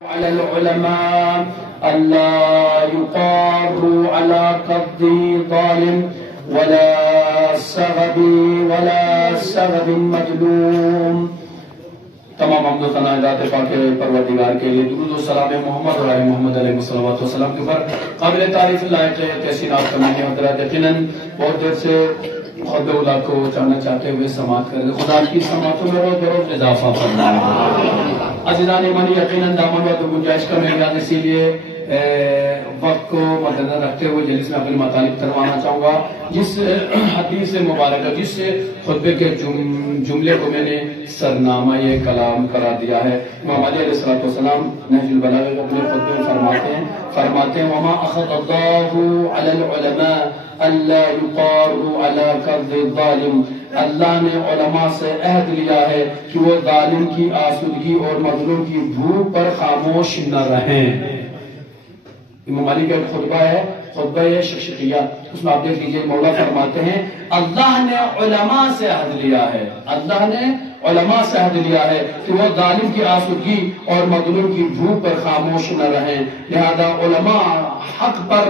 على العلماء ألا يقاروا على قبض ظالم ولا سغب مظلوم. تمام حمد و ثنا ذات پاک پروردگار کے لیے، درود و سلام محمد و آل محمد علیہ السلام کے اوپر. قابل تعریف لائق تحسین آپ تمام حضرات یقیناً بہت دیر سے خطبہ اولیٰ کو چاہنا چاہتے ہوئے سماعت کر رہے. خدا کی سماعتوں میں روز بروز اضافہ فرمائے. عزیزان ایمانی، یقیناً دامن و گنجائش کا میدان، اسی لیے وقت کو مدنظر رکھتے ہوئے جلسے میں اپنی مطالب کروانا چاہوں گا. جس حدیث مبارکہ، جس خطبے کے جملے کو میں نے سرنامہ یہ کلام قرار دیا ہے، امام علی علیہ السلام نہج البلاغہ کے اپنے خطبے میں فرماتے ہیں وما اخذ اللہ علی العلماء الا یقاروا علی قبض الظالم. اللہ نے علماء سے عہد لیا ہے کہ وہ ظالم کی آسودگی اور مظلوم کی بھوک پر خاموش نہ رہیں. امام علی کا ایک خطبہ ہے، خطبہ شقشقیہ، اس میں آپ دیکھ لیجئے مولا فرماتے ہیں اللہ نے علماء سے عہد لیا ہے، اللہ نے علماء سے عہد لیا ہے کہ وہ ظالم کی آسودگی اور مظلوم کی بھوک پر خاموش نہ رہیں. لہذا علماء حق پر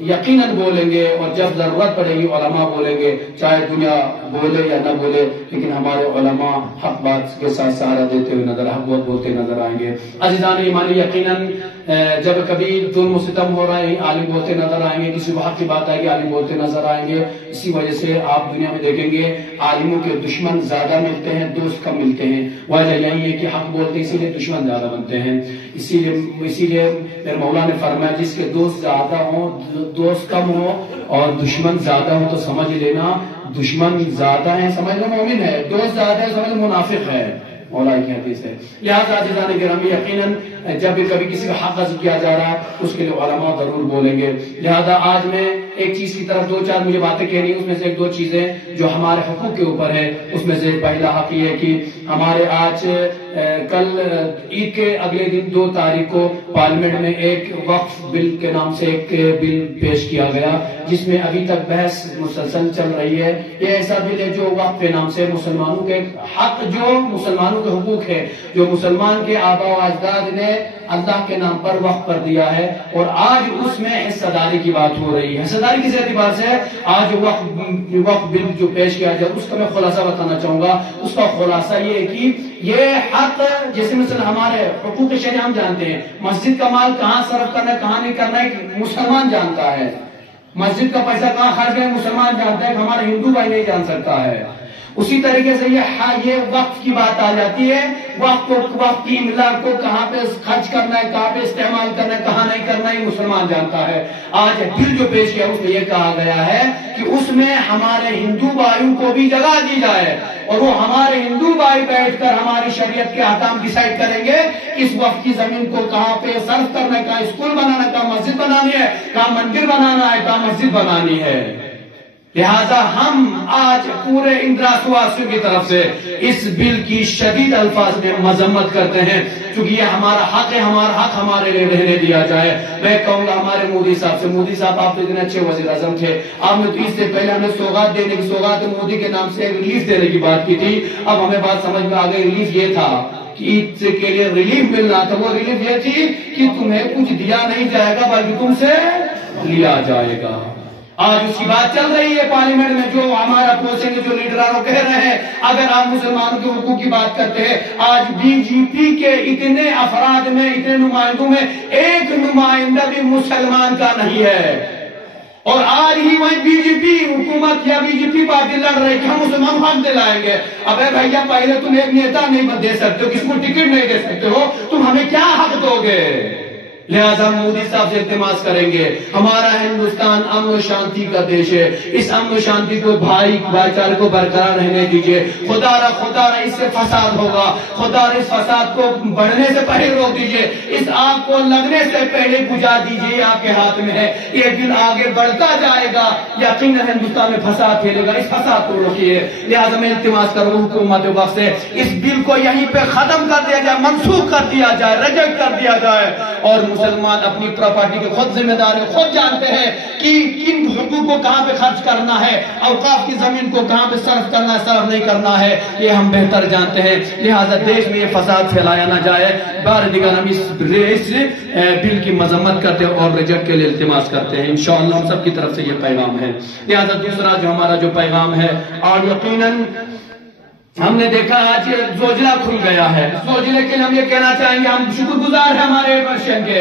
یقیناً بولیں گے، اور جب ضرورت پڑے گی علماء بولیں گے، چاہے دنیا بولے یا نہ بولے، لیکن ہمارے علماء حق بات کے ساتھ سہارا دیتے ہوئے حق بات بولتے نظر آئیں گے. عزیزان ایمانی، یقیناً جب کبھی ظلم و ستم ہو رہا ہے عالم بولتے نظر آئیں گے، کسی حق کی بات آئے گی عالم بولتے نظر آئیں گے. اسی وجہ سے آپ دنیا میں دیکھیں گے عالموں کے دشمن زیادہ ملتے ہیں، دوست کم ملتے ہیں. وجہ یہی ہے کہ حق بولتے اسی لیے دشمن زیادہ بنتے ہیں. اسی لیے میرے مولا نے فرمایا جس کے دوست زیادہ ہوں، دوست کم ہو اور دشمن زیادہ ہو تو سمجھ لینا دشمن زیادہ ہے سمجھ لو مومن ہے، دوست زیادہ ہے سمجھ لو منافق ہے. مولا کی حدیث ہے. لہذا عزیزان گرامی، یقیناً جب بھی کبھی کسی کا حق غصب کیا جا رہا ہے اس کے لیے علماء ضرور بولیں گے. لہذا آج میں ایک چیز کی طرف دو چار مجھے باتیں کہنی ہیں، اس میں سے ایک دو چیزیں جو ہمارے حقوق کے اوپر ہے. اس میں سے پہلا حق یہ ہے کہ ہمارے آج کل عید کے اگلے دن 2 تاریخ کو پارلیمنٹ میں ایک وقف بل کے نام سے ایک بل پیش کیا گیا، جس میں ابھی تک بحث مسلسل چل رہی ہے. یہ ایسا بل ہے جو وقف کے نام سے مسلمانوں کے حق، جو مسلمانوں کے حقوق ہے، جو مسلمان کے آباء و اجداد نے اللہ کے نام پر وقف کر دیا ہے، اور آج اس میں حصہ داری کی بات ہو رہی ہے. حصہ داری کس اعتبار سے؟ آج وقف بل جو پیش کیا جائے اس کا میں خلاصہ بتانا چاہوں گا. اس کا خلاصہ یہ ہے کہ یہ حق، جیسے مثلا ہمارے حقوق شرعی ہم جانتے ہیں، مسجد کا مال کہاں صرف کرنا ہے کہاں نہیں کرنا ہے مسلمان جانتا ہے، مسجد کا پیسہ کہاں خرچ ہے مسلمان جانتا ہے، ہمارا ہندو بھائی نہیں جان سکتا ہے. اسی طریقے سے یہ وقف کی بات آ جاتی ہے، وقف کی املاک کو کہاں پہ خرچ کرنا ہے، کہاں پہ استعمال کرنا ہے، کہاں نہیں کرنا ہے، مسلمان جانتا ہے. آج بل جو پیش کیا اس میں یہ کہا گیا ہے کہ اس میں ہمارے ہندو بھائیوں کو بھی جگہ دی جائے، اور وہ ہمارے ہندو بھائی بیٹھ کر ہماری شریعت کے احکام ڈیسائیڈ کریں گے کہ اس وقف کی زمین کو کہاں پہ صرف کرنا ہے، کہاں اسکول بنانا ہے، کہاں مسجد بنانی ہے، کہاں مندر بنانا ہے، کہاں مسجد بنانی ہے. لہذا ہم آج پورے اندراسواسیوں کی طرف سے اس بل کی شدید الفاظ میں مذمت کرتے ہیں، کیونکہ یہ ہمارا حق ہے، ہمارا حق ہمارے لیے رہنے دیا جائے. میں کہوں گا ہمارے مودی صاحب سے، مودی صاحب آپ اتنے اچھے وزیر اعظم تھے، آپ نے تو اس سے پہلے ہمیں سوغات دینے کی، سوغات مودی کے نام سے ریلیف دینے کی بات کی تھی. اب ہمیں بات سمجھ میں آ گئی، ریلیف یہ تھا کہ عید کے لیے ریلیف ملنا تھا. وہ ریلیف یہ تھی کہ تمہیں کچھ دیا نہیں جائے گا بلکہ تم سے لیا جائے گا. آج اس کی بات چل رہی ہے پارلیمنٹ میں، جو ہمارا پوچھیں گے جو لیڈروں کہہ رہے ہیں اگر آپ مسلمانوں کے حقوق کی بات کرتے ہیں، آج بی جے پی کے اتنے افراد میں، اتنے نمائندوں میں ایک نمائندہ بھی مسلمان کا نہیں ہے. اور آج ہی وہی بی جے پی حکومت یا بی جے پی پارٹی لڑ رہی کہ ہم مسلمان حق دلائیں گے. ابے بھیا پہلے تم ایک نیتا نہیں دے سکتے ہو، کس کو ٹکٹ نہیں دے سکتے ہو، تم ہمیں کیا حق دو گے؟ لہذا مودی صاحب سے التماس کریں گے، ہمارا ہندوستان امن و شانتی کا دیش ہے، اس امن و شانتی کو بھائی چارے کو برقرار رہنے دیجئے. خدا را اس سے فساد ہوگا، خدا را اس فساد کو بڑھنے سے پہلے روک دیجئے، اس آگ کو لگنے سے پہلے بجھا دیجئے. یہ آپ کے ہاتھ میں ہے، یہ دن آگے بڑھتا جائے گا، یقیناً ہندوستان میں فساد پھیلے گا، اس فساد کو روکیے. لہذا میں التماس کروں حکومت وقت سے اس بل کو یہیں پہ ختم کر دیا جائے، منسوخ کر دیا جائے، ریجیکٹ کر دیا جائے، اور مسلمان اپنی پراپرٹی کے خود ذمہ دار ہیں، خود جانتے ہیں کہ کن حقوق کو کہاں پہ خرچ کرنا ہے، اوقاف کی زمین کو کہاں پہ صرف کرنا ہے، صرف نہیں کرنا ہے، یہ ہم بہتر جانتے ہیں. لہذا دیش میں یہ فساد پھیلایا نہ جائے. بار دیگر ہم اس بل کی مذمت کرتے ہیں اور ریجیکٹ کے لیے التماس کرتے ہیں. انشاءاللہ ہم سب کی طرف سے یہ پیغام ہے. لہذا دوسرا جو ہمارا جو پیغام ہے، اور یقیناً ہم نے دیکھا آج زوجلہ کھل گیا ہے. زوجلے کے لیے ہم یہ کہنا چاہیں گے ہم شکر گزار ہیں ہمارے ایڈمیشن کے،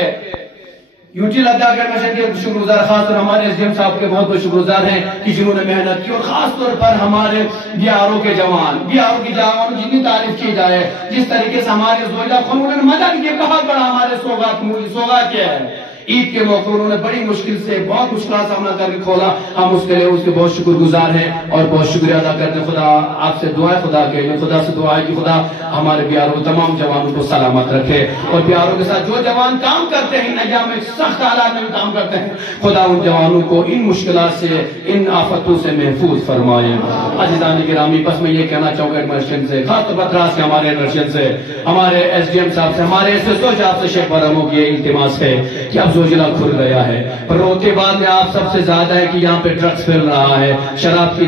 یوٹی لداخ ایڈمیشن کے شکر گزار، خاص طور ہمارے ایس ڈی ایم صاحب کے بہت بہت شکر گزار ہیں کہ جنہوں نے محنت کی، اور خاص طور پر ہمارے بی آر او کے جوان، بی آر او کی جوانوں جتنی تعریف کی جائے، جس طریقے سے ہمارے زوجلہ کھلنے نے مدد کی، بہت بڑا ہمارے سوغات کیا ہے. عید کے موقع انہوں نے بڑی مشکل سے بہت مشکلات سامنا کر کے کھولا. ہم اس کے لیے اس کے بہت شکر گزار ہیں اور بہت شکریہ ادا کرتے ہیں. خدا آپ سے دعا ہے، خدا کے لیے خدا سے دعا ہے کہ خدا ہمارے بی آر او تمام جوانوں کو سلامت رکھے، اور بی آر او کے ساتھ جو جوان کام کرتے ہیں ایام میں سخت حالات میں کام کرتے ہیں، خدا ان جوانوں کو ان مشکلات سے ان آفتوں سے محفوظ فرمائے. عزیزان گرامی، بس میں یہ کہنا چاہوں گا ایڈمنسٹریشن سے، خاص طور پر دراز کے ہمارے ایڈمنسٹریشن سے، ہمارے ایس ڈی ایم صاحب سے، ہمارے ایس ایس او صاحب سے، شیخ برہموں کی یہ التماس ہے کہ اب زوجلہ کھل گیا ہے. پر روتے بعد میں آپ سب سے زیادہ ہے کہ یہاں پہ ڈرگز پھیل رہا ہے، شراب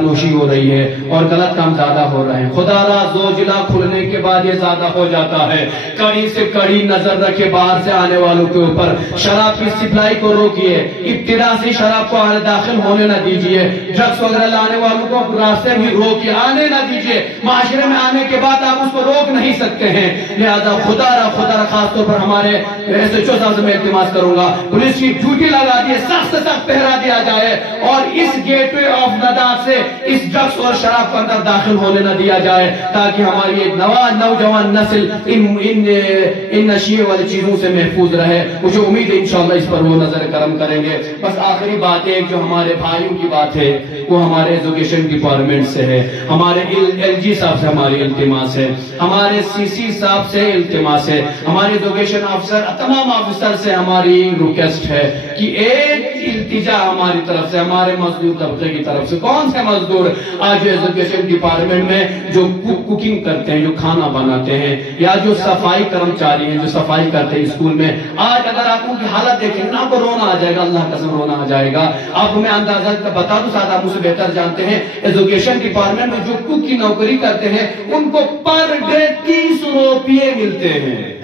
نوشی ہو رہی ہے اور غلط کام زیادہ ہو رہے ہیں. خدا را زوجلہ کھلنے کے بعد یہ زیادہ ہو جاتا ہے. کڑی سے کڑی نظر رکھے باہر سے آنے والوں کے اوپر، شراب کی سپلائی کو روکیے، ابتدا سے شراب کو داخل ہونے نہ دیجیے، ڈرگز وغیرہ لانے والوں کو راستے میں روکیے، آنے نہ دیجیے. معاشرے میں آنے کے بعد آپ اس کو روک نہیں سکتے ہیں. لہذا خدا را خاص طور پر ہمارے ایس ایچ او صاحب سے میں التماس کروں گا، پولیس کی ڈیوٹی لگا دیے، سخت سے سخت پہرا دیا جائے، اور اس گیٹ وے آف لداخ سے اس ڈرگز اور شراب کے اندر داخل ہونے نہ دیا جائے، تاکہ ہماری یہ نوجوان نسل ان نشے والی چیزوں سے محفوظ رہے. مجھے امید ہے انشاءاللہ اس پر وہ نظر کرم کریں گے. بس آخری بات ہے جو ہمارے بھائیوں کی بات ہے وہ ہمارے ایجوکیشن ڈپارٹمنٹ سے ہے، ہمارے ایل جی صاحب سے ہماری التماس ہے، ہمارے سی سی صاحب سے التماس ہے، ہمارے ایجوکیشن افسر تمام افسر سے ہماری ریکویسٹ ہے کہ ایک التجا ہماری طرف سے، ہمارے مزدور طبقے کی طرف سے. کون سے مزدور آج ایجوکیشن ڈپارٹمنٹ میں جو کوکنگ کرتے ہیں، جو کھانا بناتے ہیں، یا جو صفائی کرمچاری ہیں جو صفائی کرتے ہیں اسکول میں، آج اگر آپ ان کی حالت دیکھیں نا آپ کو رونا آ جائے گا، اللہ قسم رونا آ جائے گا. آپ کو میں اندازہ بتا دوں، ساتھ آپ مجھ سے بہتر جانتے ہیں، ایجوکیشن ڈپارٹمنٹ میں جو کوک کی نوکری کرتے ہیں ان کو پر ڈے 30 روپے ملتے ہیں،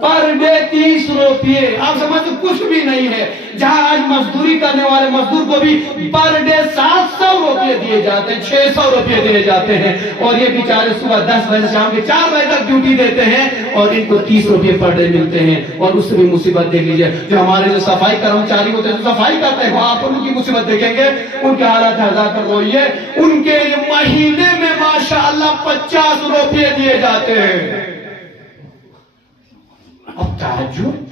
پر ڈے 30 روپے. آپ سمجھتے کچھ بھی نہیں ہے. جہاں آج مزدوری کرنے والے مزدور کو بھی پر ڈے 700 روپے دیے جاتے ہیں، 600 روپے دیے جاتے ہیں، اور یہ بیچارے صبح 10 بجے شام کے 4 بجے تک ڈیوٹی دیتے ہیں اور ان کو 30 روپے پر ڈے ملتے ہیں. اور اس سے بھی مصیبت دیکھ لیجئے جو ہمارے جو صفائی کرمچاری ہوتے ہیں جو صفائی کرتے ہیں، آپ ان کی مصیبت دیکھیں گے، ان کے حالات ہزار پر روئیے، ان کے مہینے میں ماشاءاللہ 50 روپے دیے جاتے ہیں. اب تعجب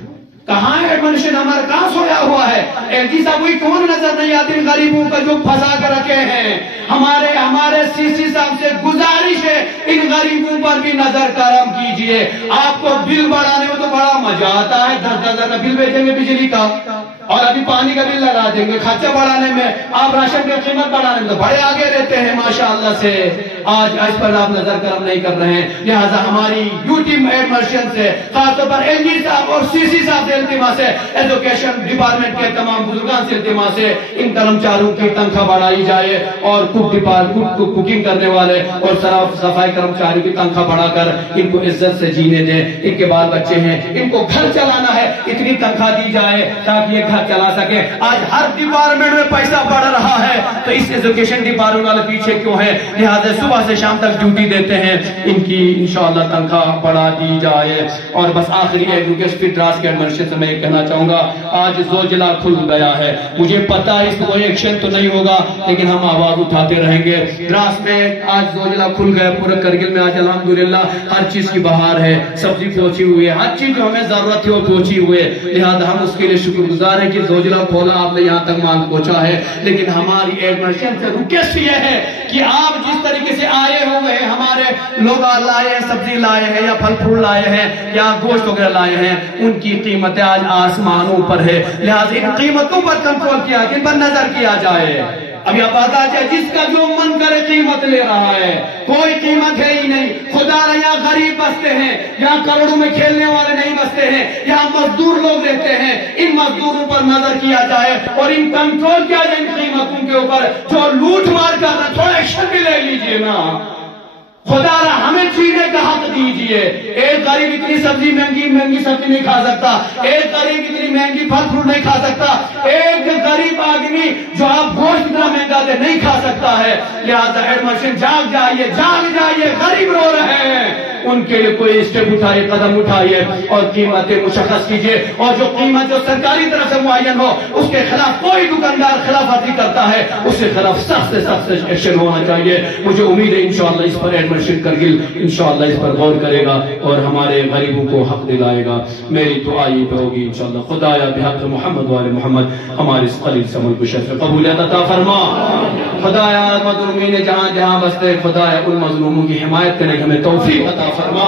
کہاں ہے ایڈمنسٹریشن ہمارا، کہاں سویا ہوا ہے؟ ایل جی صاحب کوئی کون نظر نہیں آتی غریبوں کا جو پھنسا کر رکھے ہیں؟ ہمارے سی سی صاحب سے گزارش ہے ان غریبوں پر بھی نظر کرم کیجئے. آپ کو بل بڑھانے میں تو بڑا مزہ آتا ہے، 10,000 کا بل بھیجیں گے بجلی کا، اور ابھی پانی کا بل لگا دیں گے. خرچہ بڑھانے میں، آپ راشن کی قیمت بڑھانے میں تو بڑے آگے رہتے ہیں ماشاءاللہ سے. آج اس پر آپ نظر کرم نہیں کر رہے ہیں. لہذا ہماری یوٹی ایڈمنسٹریشن سے، خاص طور پر ایل جی صاحب اور سی سی صاحب سے التماس ہے، ایجوکیشن ڈپارٹمنٹ کے تمام بزرگان سے التماس ہے، ان کرمچاریوں کی تنخواہ بڑھائی جائے، اور کوکنگ کرنے والے اور صفائی کرمچاریوں کی تنخواہ بڑھا کر ان کو عزت سے جینے دیں. ان کے بال بچے ہیں، ان کو گھر چلانا ہے، اتنی تنخواہ دی جائے تاکہ یہ گھر چلا سکے. آج ہر ڈپارٹمنٹ میں پیسہ بڑھ رہا ہے تو اس ایجوکیشن ڈپارٹمنٹ والے پیچھے کیوں ہیں؟ لہذا صبح سے شام تک ڈیوٹی دیتے ہیں، ان کی انشاءاللہ تنخواہ بڑھا دی جائے. اور بس آخری ایجوکیشن فٹراس کے ایڈمنسٹریشن سے میں یہ کہنا چاہوں گا، آج زوجلہ کھل گیا ہے. مجھے پتا ہے اس کو ایکشن تو نہیں ہوگا لیکن ہم آواز اٹھاتے رہیں گے. دراز میں آج زوجلہ کھل گیا، پورے کرگل میں آج الحمدللہ ہر چیز کی بہار ہے، سبزی پہنچی ہوئی ہے، ہر چیز جو ہمیں ضرورت ہے وہ پہنچی ہوئی ہے. لہذا ہم اس کے لیے شکر گزار ہیں کہ زوجلہ کھولا، آپ نے یہاں تک مال پہنچا ہے. لیکن ہماری ایڈمنسٹریشن سے ریکویسٹ یہ ہے کہ آپ جس طریقے سے آئے ہوئے ہیں، ہمارے لوگ لائے ہیں، سبزی لائے ہیں یا پھل پھول لائے ہیں یا گوشت وغیرہ لائے ہیں، ان کی قیمتیں آج آسمانوں پر ہے. لہذا ان قیمتوں پر کنٹرول کیا، ان پر نظر کیا جائے. اب یہ پتا ہے جس کا جو من کرے قیمت لے رہا ہے، کوئی قیمت ہے ہی نہیں. خدا رہا یہاں غریب بستے ہیں، یہاں کروڑوں میں کھیلنے والے نہیں بستے ہیں، یہاں مزدور لوگ رہتے ہیں. ان مزدوروں پر نظر کیا جائے اور ان کنٹرول کیا جائے ان قیمتوں کے اوپر. جو لوٹ مار کر رہا ہے تھوڑا ایکشن بھی لے لیجئے نا. خدا رہا ہمیں جینے کا حق دیجئے. ایک غریب اتنی سبزی مہنگی سبزی نہیں کھا سکتا، ایک غریب اتنی مہنگی پھل فروٹ نہیں کھا سکتا، ایک غریب آدمی جو آپ گوشت اتنا مہنگا دے نہیں کھا سکتا ہے. لہذا ہیڈ مارشل جاگ جائیے، غریب رو رہے ہیں، ان کے لیے کوئی اسٹیپ اٹھائیے، قدم اٹھائیے اور قیمتیں مشخص کیجئے. اور جو قیمت جو سرکاری طرف سے معین ہو اس کے خلاف کوئی دکاندار خلاف ورزی کرتا ہے اس کے خلاف سخت سے سخت ایکشن ہونا چاہیے. مجھے امید ہے انشاءاللہ اس پر ایڈمنسٹریشن کرگل انشاءاللہ اس پر غور کرے گا اور ہمارے غریبوں کو حق دلائے گا. میری دعا یہ پہ ہوگی انشاءاللہ. خدایا بحق محمد وآل محمد ہمارے اس قلیل سے ملک شرف قبولیت عطا فرما. خدایا مظلومین جہاں جہاں بستے، خدایا ان مظلوموں کی حمایت کرنے ہمیں توفیق عطا فرما.